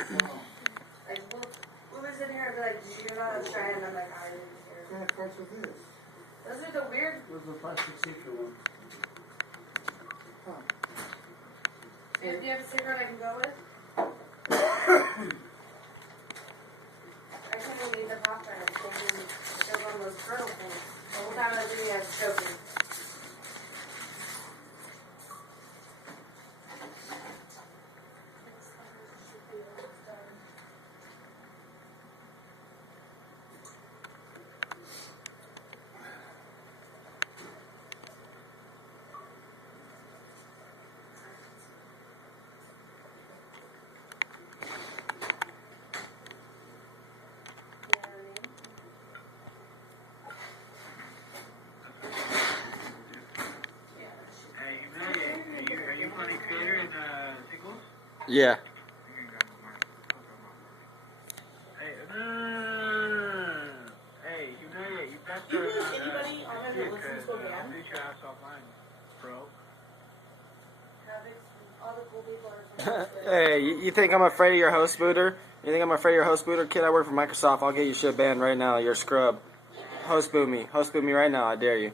Like, who was in here? Like, you're not trying. And I'm like, I didn't hear. Yeah, of course it is. Those are the weird. Where's the plastic see-through one? Huh. Do you have a cigarette I can go with? I couldn't even eat the popcorn. I was thinking it was one of those turtle things. The whole time I was eating, I was choking. Yeah. You lose anybody on it that listens to a band? All the cool people are Hey, you think I'm afraid of your host booter? You think I'm afraid of your host booter? Kid, I work for Microsoft. I'll get you shit banned right now. You're a scrub. Host boot me. Host boot me right now. I dare you.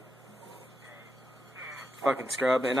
Fucking scrub. And